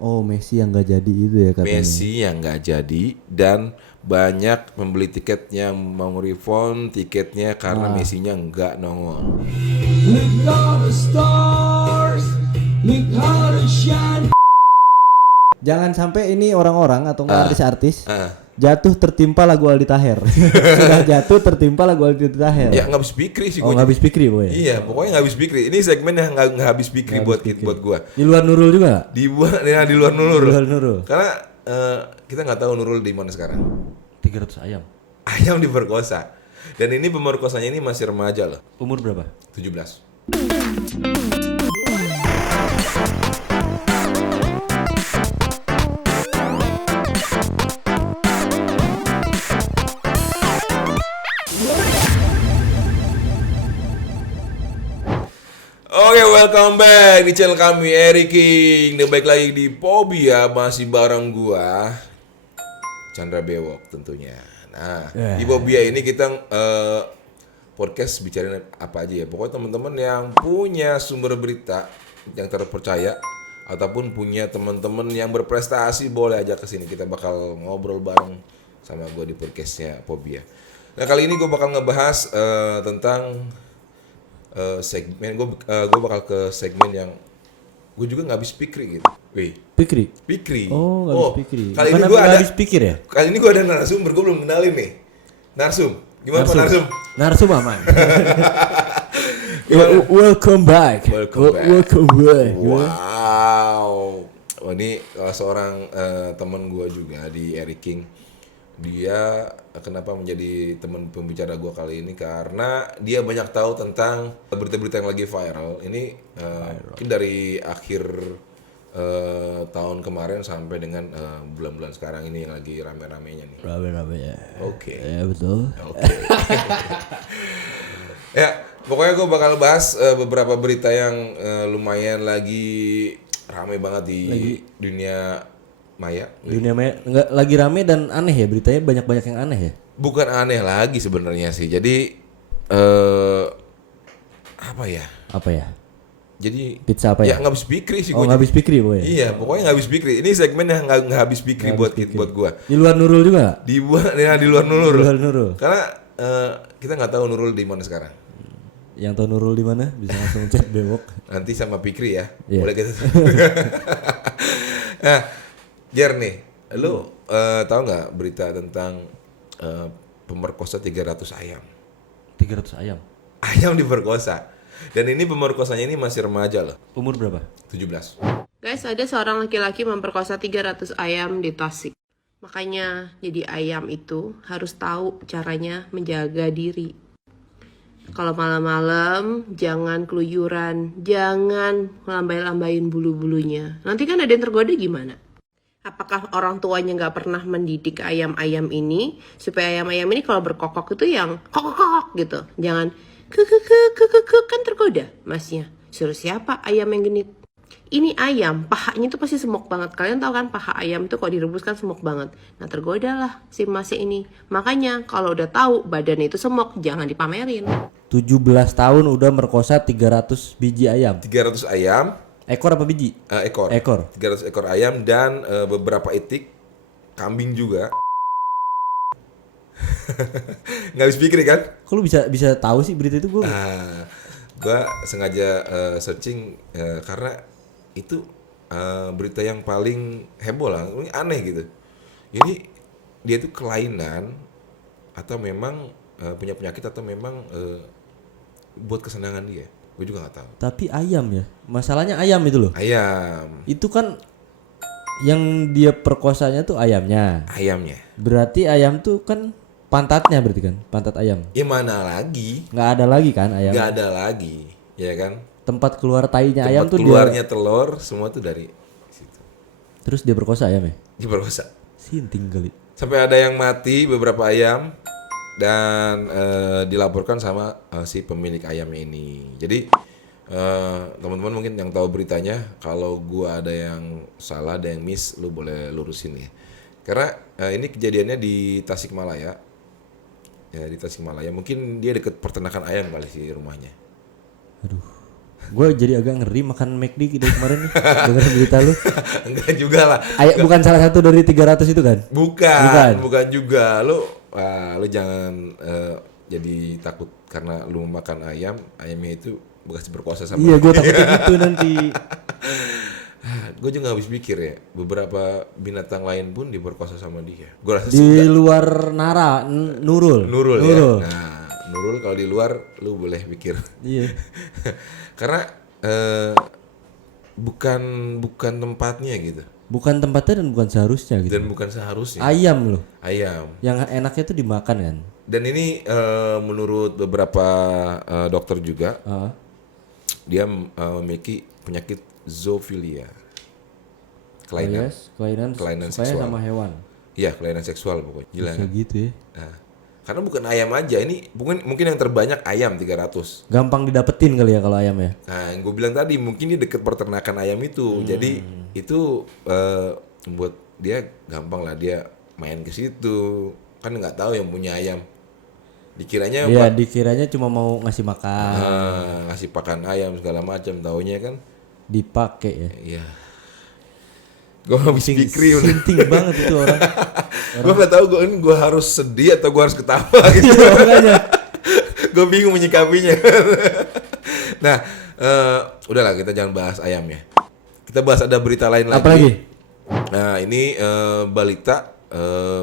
Oh, Messi yang nggak jadi itu ya katanya. Messi yang nggak jadi dan banyak pembeli tiket yang mau refund tiketnya karena Messi-nya nggak nongol. Look all the stars, look how they shine. Jangan sampai ini orang-orang atau nggak artis-artis Ah. jatuh tertimpa lagu Aldi Taher. Sudah jatuh tertimpa lagu Aldi Taher. Ya nggak habis pikir sih Oh, gue. nggak habis pikir boy. Iya, pokoknya nggak habis pikir. Ini segmen yang nggak habis pikir buat gua. Di luar Nurul juga nggak? Di luar Nurul. Di luar Nurul. Karena kita nggak tahu Nurul di mana sekarang. 300 ayam. Ayam diperkosa. Dan ini pemerkosanya ini masih remaja loh, Umur berapa? 17. Oke, welcome back di channel kami Eric King. Dan baik lagi di Pobia, masih bareng gua Chandra Bewok tentunya. Nah, di Pobia ini kita podcast bicarain apa aja ya. Pokoknya teman-teman yang punya sumber berita yang terpercaya ataupun punya teman-teman yang berprestasi boleh aja ke sini. Kita bakal ngobrol bareng sama gua di podcastnya Pobia. Nah, kali ini gua bakal ngebahas tentang segmen gue bakal ke segmen yang gue juga nggak habis pikir gitu. Wih, Pikri. Oh, nggak habis pikir. Kali Bukan ini gue ada habis pikir ya? Kali ini gue ada narasumber, gue belum kenalin nih. Narsum, gimana Pak Narsum? Narsum aman. Welcome back. Welcome back. Wow. Oh, ini salah seorang teman gue juga di Eric King. Dia kenapa menjadi teman pembicara gue kali ini karena dia banyak tahu tentang berita-berita yang lagi viral. Ini mungkin dari akhir tahun kemarin sampai dengan bulan-bulan sekarang ini yang lagi rame-ramenya nih. Rame-rame ya. Oke. Ya betul. Oke. Ya, pokoknya gue bakal bahas beberapa berita yang lumayan lagi rame banget di dunia maya. Dunia maya nggak lagi rame dan aneh ya, beritanya banyak-banyak yang aneh ya. Bukan aneh lagi sebenarnya sih. Jadi apa ya? Apa ya? Jadi Pizza apa ya? nggak habis pikir sih Oh, gue. nggak habis pikir boy. Iya, pokoknya nggak habis pikir. Ini segmen yang nggak habis pikir buat gue. Di luar Nurul juga nggak? Di luar Nurul. Di luar Nurul. Karena kita nggak tahu Nurul di mana sekarang. Yang tahu Nurul di mana bisa langsung chat Bewok. Nanti sama Pikri ya. Iya. Boleh kita. Nah, Jer nih, lu tahu nggak berita tentang pemerkosa 300 ayam? 300 ayam. Ayam diperkosa. Dan ini pemerkosanya ini masih remaja loh, Umur berapa? 17. Guys, ada seorang laki-laki memperkosa 300 ayam di Tasik. Makanya jadi ayam itu harus tahu caranya menjaga diri. Kalau malam-malam jangan keluyuran, jangan lambai-lambain bulu-bulunya. Nanti kan ada yang tergoda gimana? Apakah orang tuanya nggak pernah mendidik ayam-ayam ini supaya ayam-ayam ini kalau berkokok itu yang kokok gitu, jangan ke kan tergoda masnya. Suruh siapa ayam yang genit? Ini ayam, pahanya itu pasti semok banget. Kalian tahu kan paha ayam itu kalau direbus kan semok banget. Nah tergoda lah si masnya ini. Makanya kalau udah tahu badannya itu semok, jangan dipamerin. 17 tahun udah merkosa 300 biji ayam. 300 ayam, Ekor apa biji? ekor. Ekor. 300 ekor ayam dan beberapa itik kambing juga. Nggak habis pikir kan? Kok lu bisa tahu sih berita itu? Gue Gua sengaja searching karena itu berita yang paling heboh lah, ini aneh gitu. Ini dia tuh kelainan atau memang punya penyakit atau memang buat kesenangan dia. Gue juga nggak tahu. tapi ayam ya. Masalahnya ayam itu loh. Ayam, Itu kan yang dia perkosanya tuh ayamnya. ayamnya. Berarti ayam tuh kan pantatnya berarti kan, pantat ayam. Ya mana lagi? Nggak ada lagi kan ayam. Nggak ada lagi, ya kan? Tempat keluar tainya ayam Tempat tuh keluarnya telur semua tuh dari situ. Terus dia perkosa ayam ya? Diperkosa. Sinting kali. Sampai ada yang mati beberapa ayam dan dilaporkan sama si pemilik ayamnya ini. Jadi teman-teman mungkin yang tahu beritanya, kalau gua ada yang salah, ada yang miss, lu boleh lurusin ya. Karena ini kejadiannya di Tasikmalaya. Ya di Tasikmalaya, mungkin dia deket peternakan ayam kali sih rumahnya. Aduh. Gue jadi agak ngeri makan McD dari kemarin nih. Dengar berita lu. Enggak juga lah. Bukan salah satu dari 300 itu kan? Bukan juga. Lu jangan jadi takut karena lu makan ayamnya itu bekas berkuasa sama. Iya, gue takutnya gitu nanti. Gue juga habis pikir ya, beberapa binatang lain pun diperkosa sama dia. Gue rasa Di luar Nurul. ya. Nah, Nurul kalau di luar lu boleh pikir. Iya. Karena bukan tempatnya gitu. Bukan tempatnya dan bukan seharusnya gitu. Dan bukan seharusnya. Ayam loh. Ayam. Yang enaknya tuh dimakan kan. Dan ini menurut beberapa dokter juga, dia memiliki penyakit zoofilia. Kelainan seksual sama hewan. Iya, kelainan seksual pokoknya. Gila. Bisa gitu ya. Nah, karena bukan ayam aja, ini mungkin yang terbanyak ayam 300. Gampang didapetin kali ya kalau ayam ya. Nah, yang gue bilang tadi mungkin dia deket peternakan ayam itu. Jadi itu buat dia gampang lah dia main ke situ. Kan nggak tahu yang punya ayam. Dikiranya dikiranya cuma mau ngasih makan. Ngasih pakan ayam segala macam, taunya kan Dipakai ya. iya. Gue habis pikir Sinting banget itu orang. Gue nggak tahu gue harus sedih atau gue harus ketawa gitu. Iya, makanya. Gue bingung menyikapinya. Nah, udahlah kita jangan bahas ayam ya. Kita bahas ada berita lain lagi. Apa lagi? Nah, ini balita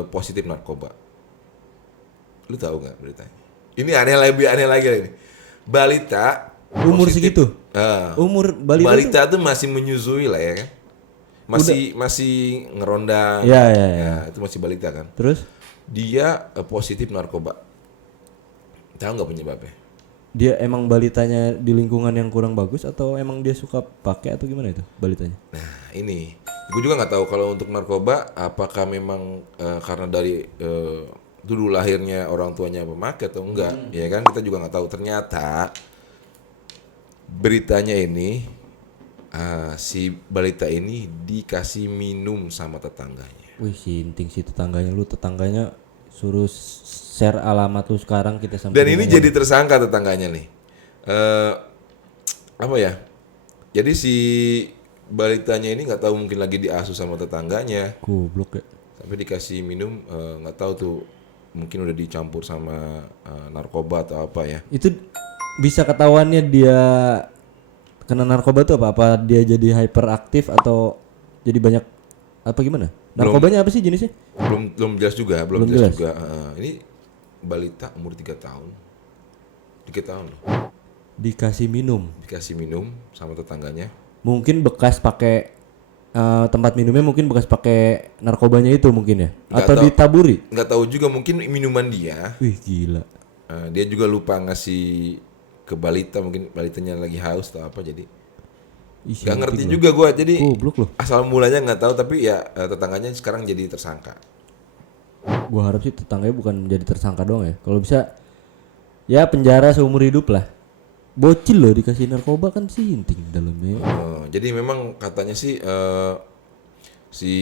positif narkoba. Lu tahu nggak beritanya? Ini lebih aneh lagi ini. Balita Umur positif, segitu? Umur balita tuh masih menyusui lah ya kan? Masih ngerondang. Iya. Ya, itu masih balita kan. Terus? Dia positif narkoba. Tahu nggak penyebabnya? Dia emang balitanya di lingkungan yang kurang bagus atau emang dia suka pakai atau gimana itu balitanya? Nah ini, gue juga nggak tahu kalau untuk narkoba apakah memang karena dari dulu lahirnya orang tuanya pemakai atau enggak, ya kan kita juga nggak tahu. Ternyata beritanya ini si balita ini dikasih minum sama tetangganya. Wih, sinting si tetangganya, lu tetangganya suruh share alamat lu sekarang kita sampai. Dan ini jadi tersangka tetangganya nih. Apa ya? Jadi si balitanya ini nggak tahu mungkin lagi diasuh sama tetangganya. Goblok ya. Sampai dikasih minum nggak tahu tuh mungkin udah dicampur sama narkoba atau apa ya. Itu bisa ketahuannya dia kena narkoba tuh apa? Apa dia jadi hyperaktif atau jadi banyak apa gimana? Narkobanya apa sih jenisnya? Belum jelas juga, belum jelas juga. Ini balita umur 3 tahun. 3 tahun loh. Dikasih minum sama tetangganya. Mungkin bekas pakai tempat minumnya mungkin bekas pakai narkobanya itu mungkin ya? Atau ditaburi? Nggak tahu juga, mungkin minuman dia. Wih, gila. Dia juga lupa ngasih ke balita, mungkin balitanya lagi haus atau apa, jadi nggak ngerti juga gue. Jadi asal mulanya nggak tahu, tapi ya tetangganya sekarang jadi tersangka. Gue harap sih tetangganya bukan jadi tersangka doang ya. Kalau bisa ya penjara seumur hidup lah. Bocil loh dikasih narkoba kan sinting dalamnya. Jadi memang katanya sih si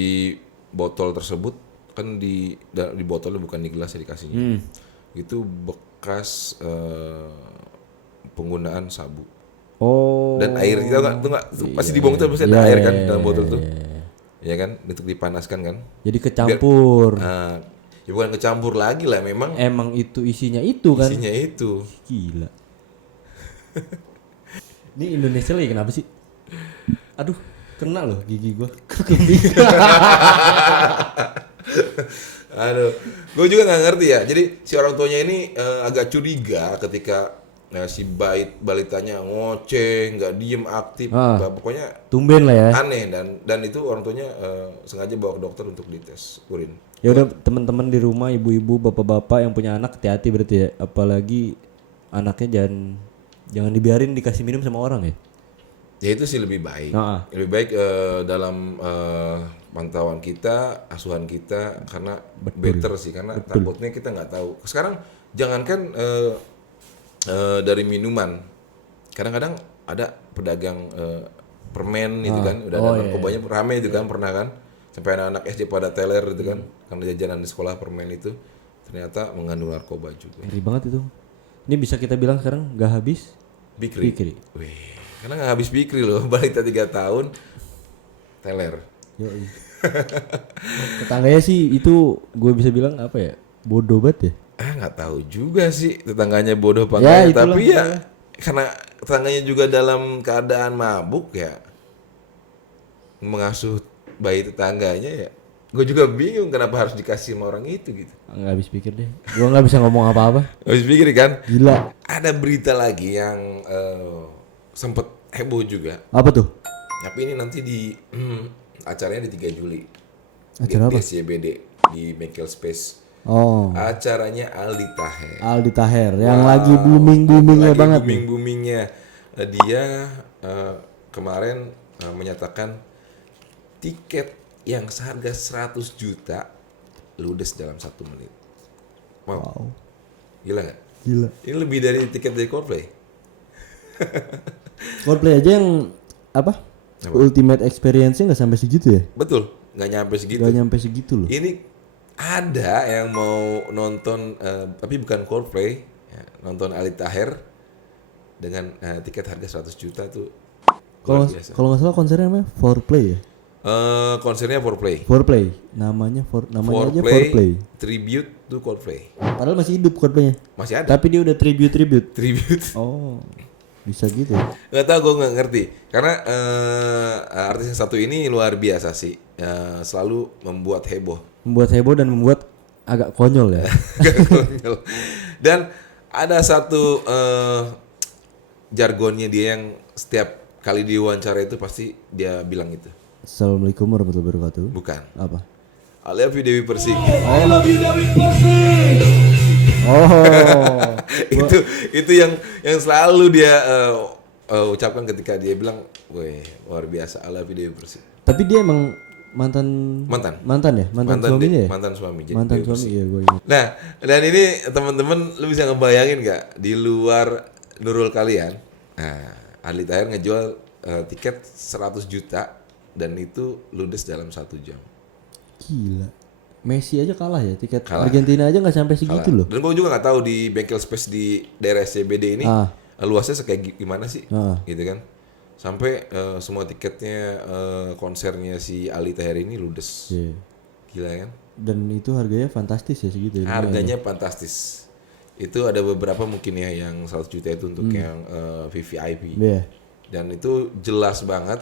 botol tersebut kan di botolnya bukan di gelas ya dikasihnya. Itu bekas penggunaan sabu. Oh. Dan air itu nggak pasti dibuang tuh pasti ada air kan dalam botol tuh. Ya kan, untuk dipanaskan kan. Jadi kecampur. Ya bukan kecampur lagi lah, memang. Emang itu isinya itu kan. Isinya itu. Gila. Ini Indonesia lagi kenapa sih? Aduh, kena loh gigi gua. Aduh, gue juga nggak ngerti ya. Jadi si orang tuanya ini agak curiga ketika si balitanya ngoceh, nggak diem, aktif, pokoknya tumben lah ya. Aneh, dan itu orang tuanya sengaja bawa ke dokter untuk dites urin. Ya udah teman-teman di rumah, ibu-ibu, bapak-bapak yang punya anak hati-hati berarti ya. Apalagi anaknya jangan dibiarin dikasih minum sama orang ya. Ya itu sih lebih baik. Lebih baik dalam pantauan kita, asuhan kita, karena better sih, karena takutnya kita nggak tahu. Sekarang jangankan dari minuman, kadang-kadang ada pedagang permen itu kan, udah ada narkobanya rame itu kan, pernah kan, sampai anak-anak SD pada teler itu kan, karena jajanan di sekolah permen itu ternyata mengandung narkoba juga. Ngeri banget itu. Ini bisa kita bilang sekarang nggak habis. Pikri. Wih, Karena nggak habis pikir loh, balita 3 tahun, teler. Yoi. Tetangganya sih itu gue bisa bilang apa ya? Bodoh banget ya. Nggak tahu juga sih tetangganya bodoh apa Ya, enggak, itulah tapi ya makanya. karena tetangganya juga dalam keadaan mabuk ya, mengasuh bayi tetangganya ya. Gue juga bingung kenapa harus dikasih sama orang itu gitu. Nggak habis pikir deh. Gue nggak bisa ngomong apa-apa. Habis pikir kan? Gila. Ada berita lagi yang sempet heboh juga. Apa tuh? Tapi ini nanti di acaranya di 3 Juli. Acara di apa? SCBD di Bengkel Space. Oh, Acaranya Aldi Taher. Aldi Taher yang lagi boomingnya Lagi banget nih. booming-boomingnya. Dia kemarin menyatakan tiket yang seharga 100 juta ludes dalam 1 menit. Wow. Gila nggak? Gila. Ini lebih dari tiket dari Coldplay. Coldplay aja yang apa? Ultimate experience-nya nggak sampai segitu ya? Betul, nggak nyampe segitu. Nggak nyampe segitu loh. Ini ada yang mau nonton tapi bukan Coldplay, ya, nonton Aldi Taher dengan tiket harga 100 juta tuh Kalau luar biasa. kalau nggak salah konsernya namanya Foreplay ya? Konsernya Foreplay. Foreplay. Namanya aja Foreplay Foreplay. tribute to Coldplay. Padahal masih hidup Coldplay-nya. Masih ada Tapi dia udah tribute. tribute. Oh, bisa gitu ya? Nggak tahu, gue nggak ngerti. Karena artis yang satu ini luar biasa sih. Selalu membuat heboh. Membuat heboh dan membuat agak konyol ya. Dan ada satu jargonnya dia yang setiap kali diwawancara itu pasti dia bilang itu. Assalamualaikum warahmatullahi wabarakatuh. Bukan. Apa? I love you Dewi Persik. I love you, Dewi Persik. Oh, itu yang selalu dia ucapkan ketika dia bilang, "Weh, luar biasa, I love you Dewi Persik." tapi dia emang mantan ya? Mantan suaminya ya? Mantan suami. jadi Mantan Dewi suami Persik. ya gue ingat. Nah, dan ini teman-teman lu bisa ngebayangin nggak di luar Nurul kalian? Nah, Aldi Taher ngejual tiket 100 juta dan itu ludes dalam 1 jam. Gila. Messi aja kalah ya tiket Kalah. Argentina aja nggak sampai segitu loh. Dan gue juga nggak tahu di Bengkel Space di daerah SCBD ini luasnya kayak gimana sih, gitu kan? Sampai semua tiketnya konsernya si Aldi Taher ini ludes. Iya. Gila kan? Dan itu harganya fantastis ya segitu ya. Harganya fantastis. Itu ada beberapa mungkin ya yang 100 juta itu untuk yang VVIP. Iya. Dan itu jelas banget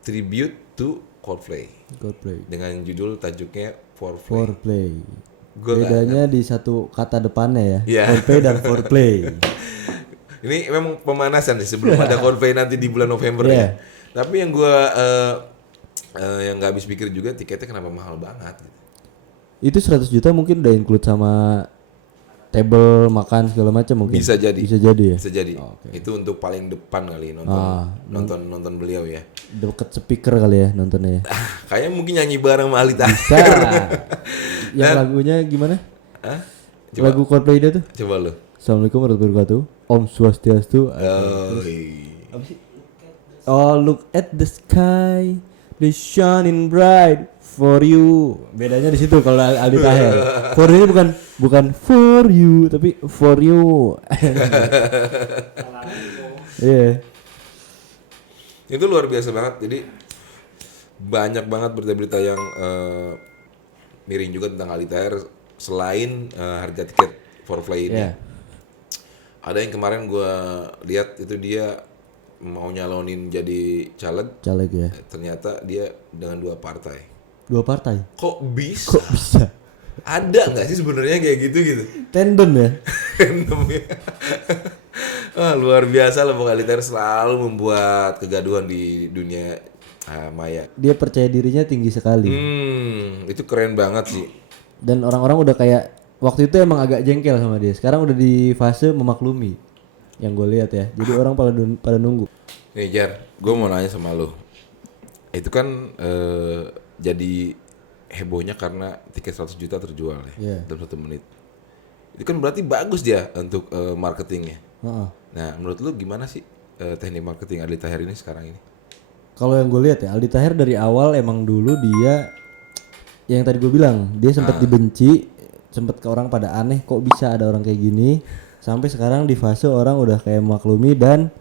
tribute to Coldplay Coldplay. dengan judul tajuknya Foreplay. Foreplay. Gua nggak Bedanya di satu kata depannya ya. Iya. Coldplay dan foreplay. Ini memang pemanasan nih sebelum ada Coldplay nanti di bulan November Iya. ya. Tapi yang gua yang nggak habis pikir juga tiketnya kenapa mahal banget. Itu 100 juta mungkin udah include sama table makan segala macam mungkin. Bisa jadi. Bisa jadi ya. Bisa jadi. Oh, oke. Itu untuk paling depan kali nonton beliau ya. Deket speaker kali ya nontonnya ya. Kayaknya mungkin nyanyi bareng sama Aldi Taher. Bisa. Yang lagunya gimana? Hah? Lagu Coldplay dia tuh. Coba lu. Assalamualaikum warahmatullahi wabarakatuh. Om Swastiastu. Apa sih? Oh, look at the sky, the shining bright for you. Bedanya di situ kalau Aldi Taher. For you bukan for you, tapi for you. Iya. Itu luar biasa banget. Jadi banyak banget berita-berita yang miring juga tentang Aldi Taher selain harga tiket Foreplay ini. Iya. Ada yang kemarin gue lihat itu dia mau nyalonin jadi caleg, Caleg ya. ternyata dia dengan 2 partai. 2 partai. Kok bisa? Kok bisa? Ada nggak sih sebenarnya kayak gitu? Tandem ya. Random ya. Luar biasa lah Aldi Taher selalu membuat kegaduhan di dunia maya. Dia percaya dirinya tinggi sekali. Itu keren banget sih. Dan orang-orang udah kayak waktu itu emang agak jengkel sama dia. Sekarang udah di fase memaklumi. Yang gue lihat ya. Jadi orang pada nunggu. Nih Jar, gue mau nanya sama lo. Itu kan jadi hebohnya karena tiket 100 juta terjual ya Iya. dalam 1 menit. Itu kan berarti bagus dia untuk marketingnya. Heeh. Nah, menurut lu gimana sih teknik marketing Aldi Taher ini sekarang ini? Kalau yang gue lihat ya, Aldi Taher dari awal emang dulu dia yang tadi gue bilang, dia sempat dibenci, sempat ke orang pada aneh kok bisa ada orang kayak gini. Sampai sekarang di fase orang udah kayak maklumi dan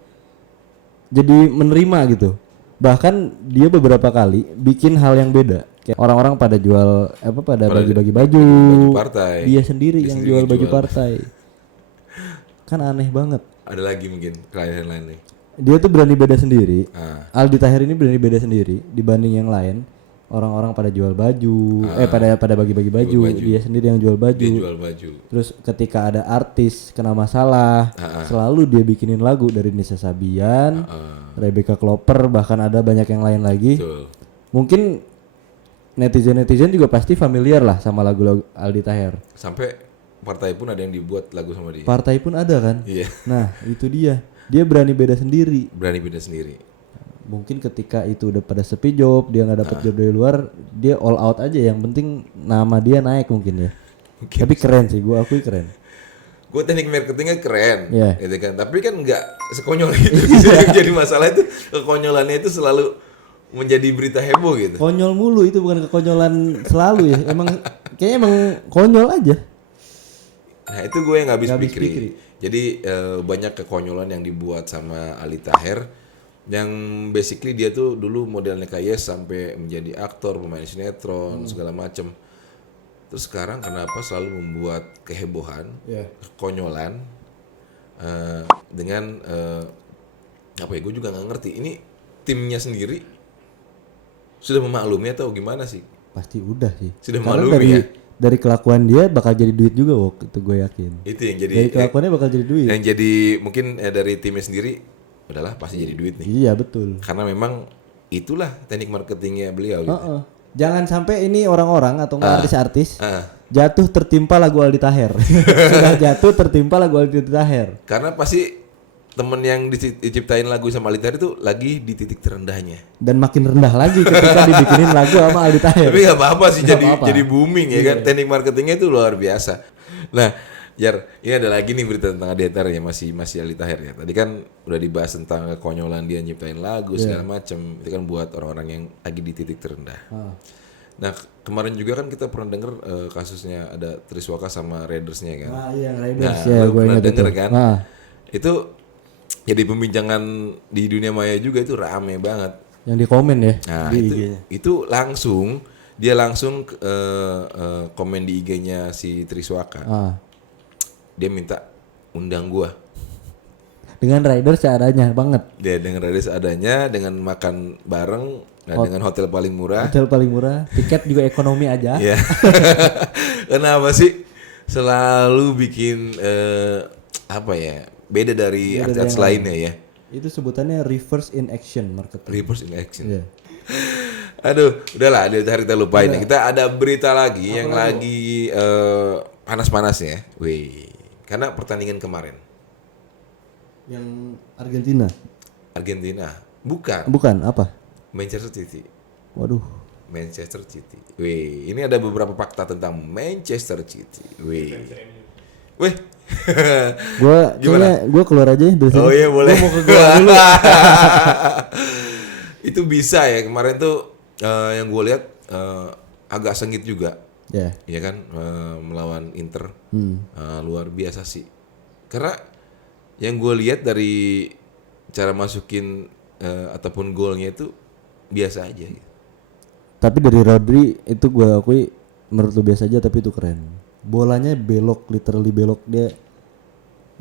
jadi menerima gitu. Bahkan dia beberapa kali bikin hal yang beda. Kayak orang-orang pada jual pada bagi-bagi baju. partai. Dia sendiri yang jual baju jual. partai. Kan aneh banget. Ada lagi mungkin klien lain nih. Dia tuh berani beda sendiri. Ah. Aldi Taher ini berani beda sendiri dibanding yang lain. Orang-orang pada jual baju, pada bagi-bagi baju. Dia sendiri yang jual baju. Dia jual baju. Terus ketika ada artis kena masalah, selalu dia bikinin lagu dari Nisa Sabian, Rebecca Klopper, bahkan ada banyak yang lain lagi. Betul. Mungkin netizen juga pasti familiar lah sama lagu-lagu Aldi Taher. Sampai partai pun ada yang dibuat lagu sama dia. Partai pun ada kan? Iya. Nah itu dia. Dia berani beda sendiri. Berani beda sendiri. Mungkin ketika itu udah pada sepi job, dia nggak dapet job dari luar, dia all out aja. Yang penting nama dia naik mungkin ya. Mungkin. Tapi keren sih, gue akui keren. Gue teknik marketingnya keren, Iya. gitu kan. Tapi kan nggak sekonyol itu. Jadi masalah itu kekonyolannya itu selalu menjadi berita heboh gitu. Konyol mulu itu, bukan kekonyolan selalu ya. Kayaknya emang konyol aja. Nah itu gue yang nggak habis Nggak habis pikir. pikir. Jadi banyak kekonyolan yang dibuat sama Aldi Taher, yang basically dia tuh dulu modelnya kayak Yes sampai menjadi aktor, pemain sinetron, segala macem. Terus sekarang kenapa selalu membuat kehebohan, kekonyolan dengan apa ya? Gue juga nggak ngerti. Ini timnya sendiri sudah memaklumi atau gimana sih? Pasti udah sih. Sudah Karena maklumi ya? dari kelakuan dia bakal jadi duit juga waktu itu, gue yakin. Itu yang jadi Dari kelakuannya bakal jadi duit. yang jadi mungkin dari timnya sendiri udahlah pasti jadi duit nih. Iya betul. Karena memang itulah teknik marketingnya beliau gitu. Heeh. Jangan sampai ini orang-orang atau nggak artis-artis Ah. jatuh tertimpa lagu Aldi Taher. Sudah jatuh tertimpa lagu Aldi Taher. Karena pasti temen yang diciptain lagu sama Aldi Taher itu lagi di titik terendahnya. Dan makin rendah lagi ketika dibikinin lagu sama Aldi Taher. Tapi nggak apa-apa sih, Nggak jadi apa-apa. jadi booming ya kan. Teknik marketingnya itu luar biasa. Nah, Jar, ini ada lagi nih berita tentang Aldi Taher ya, masih Aldi Taher ya. Tadi kan udah dibahas tentang kekonyolan dia nyiptain lagu segala macem. Itu kan buat orang-orang yang lagi di titik terendah. Nah, kemarin juga kan kita pernah denger kasusnya ada Triswaka sama Raidersnya kan. Ah iya, Nah, Raiders ya, lu gue pernah ingat denger itu. kan? Ah, Itu jadi pembincangan di dunia maya juga, itu rame banget. yang di komen ya Nah, di itu, IG-nya. itu dia langsung komen di IG-nya si Triswaka. Ah. Dia minta undang gua. Dengan Raiders seadanya banget. Dia dengan radis adanya, dengan makan bareng, dengan hotel paling murah. Hotel paling murah, tiket juga ekonomi aja. Ya. Kenapa sih selalu bikin apa ya? Beda dari artis lainnya ya. Itu sebutannya reverse in action marketing. Reverse in action. Iya. Aduh, udahlah, kita lupain. Kita ada berita lagi yang lagi panas-panasnya. Wih, karena pertandingan kemarin Yang Argentina. Argentina, bukan Bukan, apa? Manchester City. Waduh. Manchester City. Wih, ini ada beberapa fakta tentang Manchester City. Wih. Wih. Gue keluar aja ya dari sini. Oh iya boleh. Gua mau ke gua dulu. Itu bisa ya, kemarin tuh yang gue lihat agak sengit juga. Ya. Ya kan, melawan Inter. Luar biasa sih. Karena yang gue lihat dari cara masukin ataupun golnya itu biasa aja gitu. Tapi dari Rodri itu gue akui menurut lu biasa aja, tapi itu keren. Bolanya belok, literally belok. Dia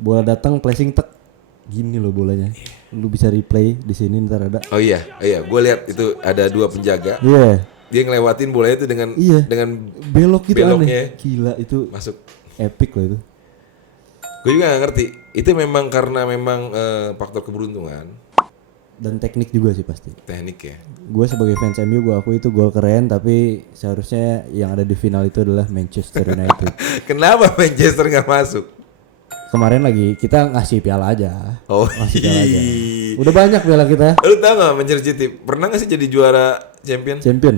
bola datang placing tek. Gini loh bolanya. Lu bisa replay di sini ntar ada. Oh iya, gue lihat itu ada dua penjaga. Iya. Dia ngelewatin bolanya itu dengan Iya. dengan Belok gitu beloknya aneh. Gila itu masuk. epic loh itu. Gue juga gak ngerti. Itu memang karena memang faktor keberuntungan, Dan teknik juga sih pasti. teknik ya. Gue sebagai fans MU gue akui itu gol keren, tapi seharusnya yang ada di final itu adalah Manchester United. Kenapa Manchester nggak masuk? Kemarin lagi kita ngasih piala aja. Oh, Ngasih piala aja. Udah banyak piala kita. Lu tau gak Manchester City pernah gak sih jadi juara champion? Champion.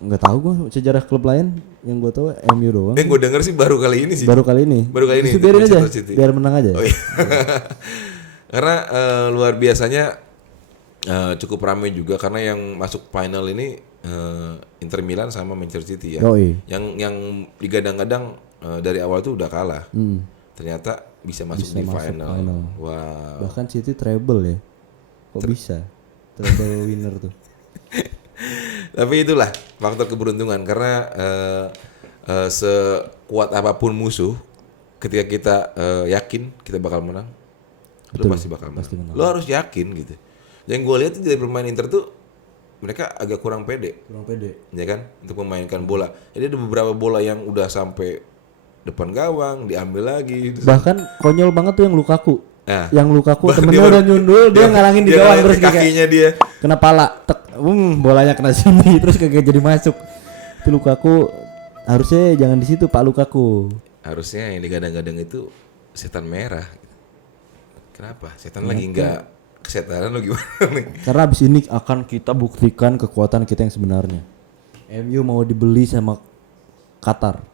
Nggak tahu gue sejarah klub lain, yang gue tahu MU doang. Gue denger sih baru kali ini sih. Baru kali ini. Baru kali ini, Justru biarin aja, Manchester City. biar menang aja. Oh iya. Karena luar biasanya cukup ramai juga karena yang masuk final ini Inter Milan sama Manchester City ya. Yoi. Yang digadang-gadang dari awal tuh udah kalah. Ternyata bisa masuk di masuk final. final. Wow. Bahkan City treble ya. Kok bisa? Treble winner tuh. Tapi itulah faktor keberuntungan karena sekuat apapun musuh, ketika kita yakin kita bakal menang, lu pasti bakal menang. Lu harus yakin gitu. Yang gue lihat dari pemain Inter tuh mereka agak kurang pede, ya kan, untuk memainkan bola. Jadi ada beberapa bola yang udah sampai depan gawang diambil lagi. Bahkan konyol banget tuh yang Lukaku. Nah, yang Lukaku bahkan temennya udah nyundul, dia ngalangin di gawang terus kakinya dia kena pala, bolanya kena sini terus kagak jadi masuk. Itu Lukaku harusnya jangan di situ Pak Lukaku. Harusnya yang digadang-gadang itu setan merah. Kenapa? Setan lagi enggak kesetanan lo gimana nih? Karena abis ini akan kita buktikan kekuatan kita yang sebenarnya. MU mau dibeli sama Qatar.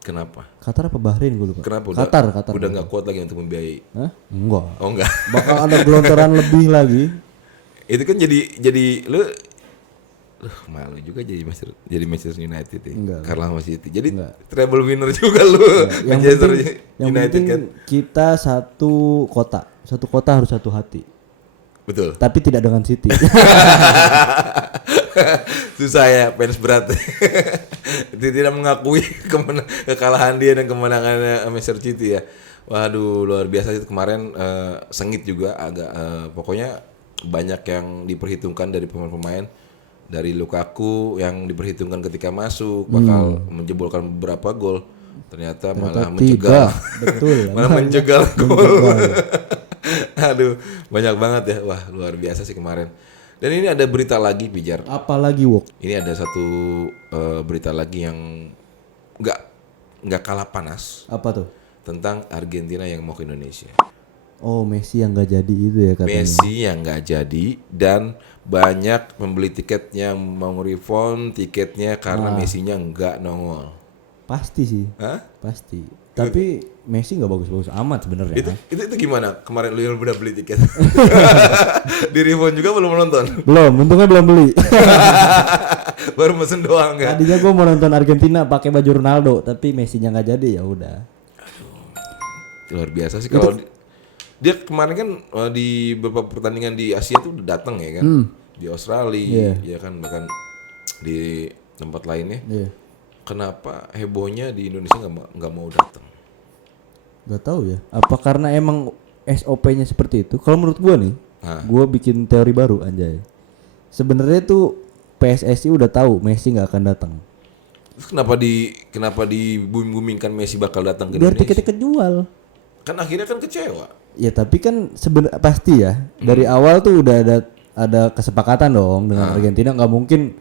Kenapa? Qatar apa Bahrain gue lupa. Kenapa? Qatar. Udah nggak kuat lagi untuk membiayai. Hah? Enggak. Oh enggak. Bakal ada gelontoran lebih lagi. Itu kan jadi lu malu juga jadi Manchester United ya. Enggak. Kalah sama City. Jadi Enggak. treble winner juga lu. Yang Manchester penting United kan. kita satu kota harus satu hati. Betul. Tapi tidak dengan City. Susah ya fans berat. Tidak mengakui kekalahan dia dan kemenangannya Manchester City ya. Waduh, luar biasa itu kemarin, sengit juga agak, pokoknya banyak yang diperhitungkan dari pemain-pemain. Dari Lukaku yang diperhitungkan ketika masuk bakal menjebolkan beberapa gol. Ternyata malah menjegal. Betul. Malah menjegal gol. Aduh, banyak banget ya. Wah, luar biasa sih kemarin. Dan ini ada berita lagi, Pijar. Apa lagi, Wok? Ini ada satu berita lagi yang nggak kalah panas Apa tuh? tentang Argentina yang mau ke Indonesia. Oh, Messi yang nggak jadi itu ya katanya. Messi yang nggak jadi dan banyak pembeli tiket yang mau refund tiketnya karena Messi-nya nggak nongol. Pasti sih. Hah? Pasti. Tapi Messi nggak bagus-bagus amat sebenarnya. Itu gimana? Kemarin lu udah beli tiket. Di refund juga belum nonton. Belum, untungnya belum beli. Baru mesen doang kan. Tadinya gue mau nonton Argentina pakai baju Ronaldo, tapi Messi-nya nggak jadi ya udah. Luar biasa sih kalau dia kemarin kan di beberapa pertandingan di Asia tuh udah datang ya kan. Di Australia, ya kan, bahkan di tempat lainnya. Kenapa hebohnya di Indonesia nggak mau datang? Gak tahu ya. Apa karena emang SOP-nya seperti itu? Kalau menurut gue nih, gue bikin teori baru anjay. Sebenarnya tuh PSSI udah tahu Messi nggak akan datang. Terus kenapa dibuming-bumingkan Messi bakal datang ke Biar Indonesia? tiketnya kejual. Kan akhirnya kan kecewa. Ya tapi kan pasti ya dari awal tuh udah ada kesepakatan dong dengan Argentina. Nggak mungkin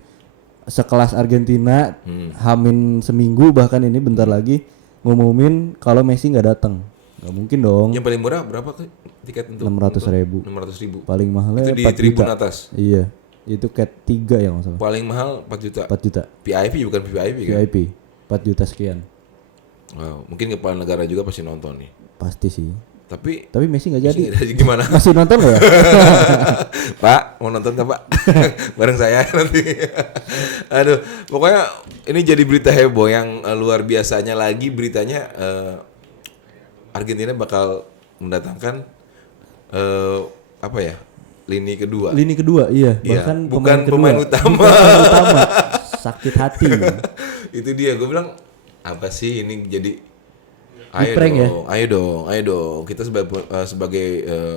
sekelas Argentina hamin seminggu bahkan ini bentar lagi ngumumin kalau Messi nggak datang. Nggak mungkin dong. Yang paling murah berapa tiket untuk 600.000. 600.000. Paling mahalnya Itu di 4 tribun juta. atas. Iya. Itu cat 3 ya nggak salah. Paling mahal 4 juta. 4 juta. VIP bukan VIP kan? VIP 4 juta sekian. Wow, mungkin kepala negara juga pasti nonton nih. Pasti sih. Tapi Messi nggak jadi. Gimana? Masih nonton nggak ya? Pak, mau nonton nggak Pak? Bareng saya nanti. Aduh, pokoknya ini jadi berita heboh yang luar biasanya lagi beritanya Argentina bakal mendatangkan apa ya? Lini kedua. Lini kedua, iya. Iya, Bahkan bukan pemain utama. Pemain utama. Sakit hati. Itu dia, gue bilang apa sih ini jadi Di-prank ya? Ayo dong. Kita sebagai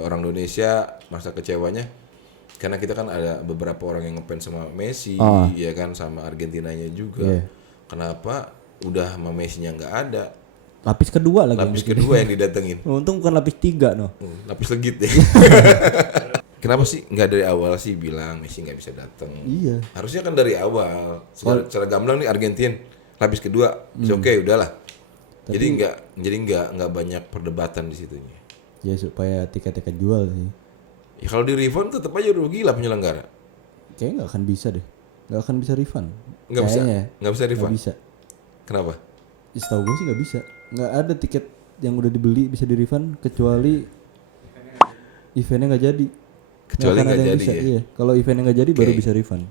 orang Indonesia masa kecewanya karena kita kan ada beberapa orang yang ngefans sama Messi, ya kan, sama Argentinanya juga. Yeah. Kenapa udah sama Messi-nya nggak ada? Lapis kedua lagi. Lapis kedua yang didatengin. Untung bukan lapis 3 no. Lapis legit deh. Kenapa sih nggak dari awal sih bilang Messi nggak bisa datang? Iya. Harusnya kan dari awal. Secara gamblang nih Argentina lapis kedua, oke udahlah. Jadi nggak banyak perdebatan di situnya. Ya supaya tiketnya kejual sih. Ya kalau di refund tetap aja rugi lah penyelenggara. Kayaknya nggak akan bisa deh. Nggak akan bisa refund. Nggak bisa refund. Nggak bisa. Kenapa? Setahu gue sih nggak bisa. Nggak ada tiket yang udah dibeli bisa di refund kecuali eventnya nggak jadi. Kecuali nggak jadi ya. Iya. Kalau eventnya nggak jadi baru bisa refund.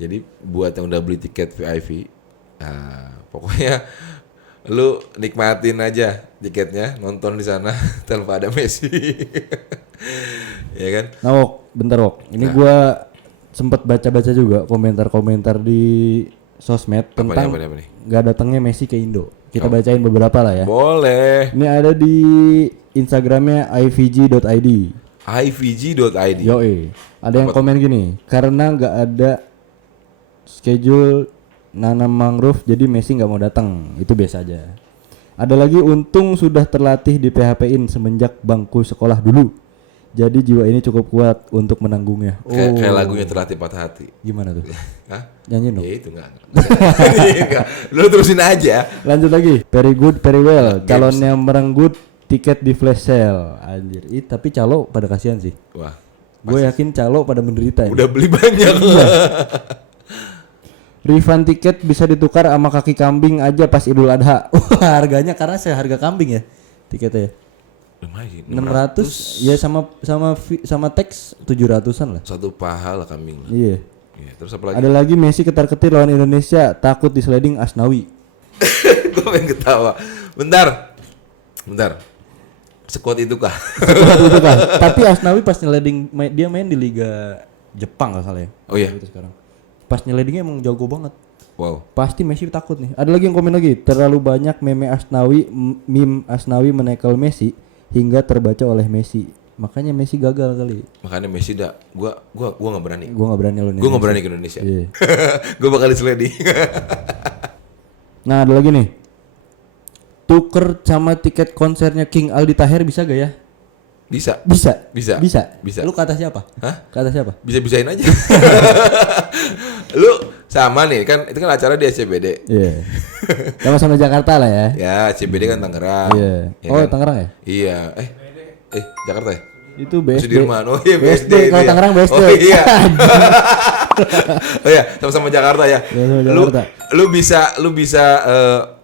Jadi buat yang udah beli tiket VIP, pokoknya lu nikmatin aja tiketnya, nonton di sana tanpa ada Messi. Ya kan? Nah, Wok, bentar Wok. Ini gua sempet baca-baca juga komentar-komentar di sosmed tentang apa nih? nggak datangnya Messi ke Indo. Kita bacain beberapa lah ya. Boleh. Ini ada di Instagramnya ivg.id. ivg.id. Yoi. Ada yang komen gini, karena nggak ada schedule nanam mangrove, jadi Messi nggak mau datang. Itu biasa aja. Ada lagi, untung sudah terlatih di PHP-in semenjak bangku sekolah dulu. Jadi jiwa ini cukup kuat untuk menanggungnya. Kayak lagunya Terlatih Patah Hati. Gimana tuh? Hah? Nyanyi dong. Ya itu enggak. Lu terusin aja. Lanjut lagi. Very good, very well. Calonnya merenggut tiket di flash sale. Anjir. Tapi calo pada kasihan sih. Wah. Gue yakin calo pada menderita ini. Udah beli banyak. Refund tiket bisa ditukar sama kaki kambing aja pas Idul Adha. Wah, harganya karena seharga kambing ya tiketnya. Lumayan. 600 ya sama teks 700-an lah. Satu paha lah kambing. Iya. Iya, terus apa lagi? Ada lagi Messi ketar-ketir lawan Indonesia, takut di sliding Asnawi. Gue pengen ketawa. Bentar. Sekuat itu kah? Sekuat itu kan. Tapi Asnawi pas sliding dia main di Liga Jepang enggak salah ya. Oh iya. Itu sekarang. Pas slidingnya emang jago banget. Wow. Pasti Messi takut nih. Ada lagi yang komen lagi, terlalu banyak meme Asnawi menekel Messi hingga terbaca oleh Messi. Makanya Messi gagal kali. Makanya Messi gua enggak berani. Gua enggak berani loh. Gua enggak berani ke Indonesia. Iya. Gua bakal di sliding. Nah, ada lagi nih. Tuker sama tiket konsernya King Aldi Taher bisa gak ya? Bisa. Bisa. Lu kata siapa? Hah? Kata siapa? Bisa-bisain aja. Lu sama nih kan, itu kan acara di SCBD. Iya. Sama-sama Jakarta lah ya. Ya, SCBD kan Tangerang. Iya. Ya Oh, kan? Tangerang ya? Iya. Jakarta ya? Itu BSD. Sudirman. Oh iya, BSD. Kalau itu ya. Tangerang BSD. Oh iya. Oh iya, sama-sama Jakarta ya. Sama-sama Lu Jakarta. lu bisa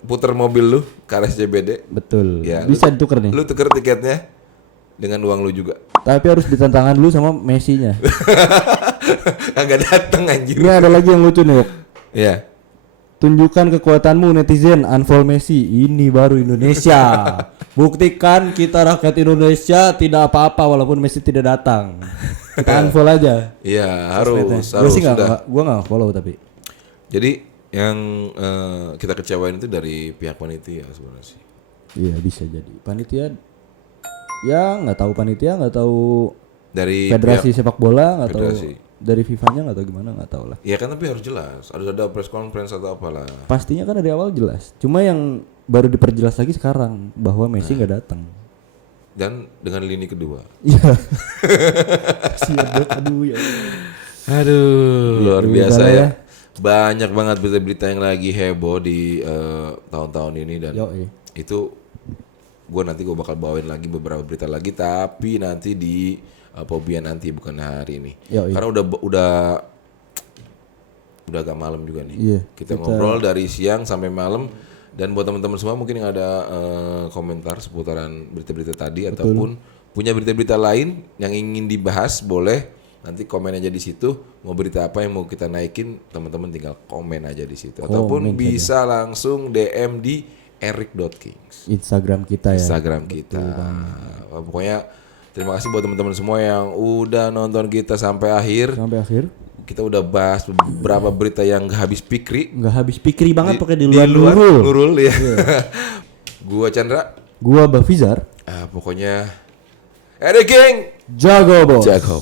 puter mobil lu ke arah SCBD. Betul. Ya, Bisa ditukar nih. Lu tuker tiketnya dengan uang lu juga. Tapi harus ditantangkan dulu sama Messi-nya. Kagak dateng anjir. Ini ada lagi yang lucu nih, Wok. Iya. Tunjukkan kekuatanmu netizen, unfollow Messi. Ini baru Indonesia. Buktikan kita rakyat Indonesia tidak apa-apa walaupun Messi tidak datang. Kita unfollow aja. Iya, Gue harus sih sudah. gue nggak follow tapi. Jadi yang kita kecewain itu dari pihak panitia sebenarnya sih. Iya bisa jadi. Panitia ya nggak tahu panitia, nggak tahu Dari federasi sepak bola, nggak tahu federasi. dari FIFA-nya, nggak tahu gimana, nggak tahu lah. Iya kan, tapi harus jelas. Harus ada press conference atau apalah. Pastinya kan dari awal jelas. Cuma yang baru diperjelas lagi sekarang bahwa Messi nggak datang. Dan dengan lini kedua. Iya. Siap dok. Aduh ya. Aduh, luar Iya, biasa udah ya. ya. Banyak banget berita-berita yang lagi heboh di tahun-tahun ini dan Yoi. itu nanti gue bakal bawain lagi beberapa berita lagi, tapi nanti di Pobia nanti, bukan hari ini. Yoi. Karena udah agak malam juga nih. Iya, kita ngobrol dari siang sampai malam. Dan buat teman-teman semua mungkin yang ada komentar seputaran berita-berita tadi ataupun punya berita-berita lain yang ingin dibahas, boleh nanti komen aja di situ. Mau berita apa yang mau kita naikin, teman-teman tinggal komen aja di situ. Ataupun bisa langsung DM di eric.kings. Instagram kita ya. Instagram kita. Pokoknya terima kasih buat teman-teman semua yang udah nonton kita sampai akhir. Sampai akhir. Kita udah bahas beberapa berita yang gak habis pikri. Nggak habis pikir banget pakai di luar nurul. Nurul ya. Gua Chandra. Gua Bafizar. Pokoknya Eric King Jago bos. jago.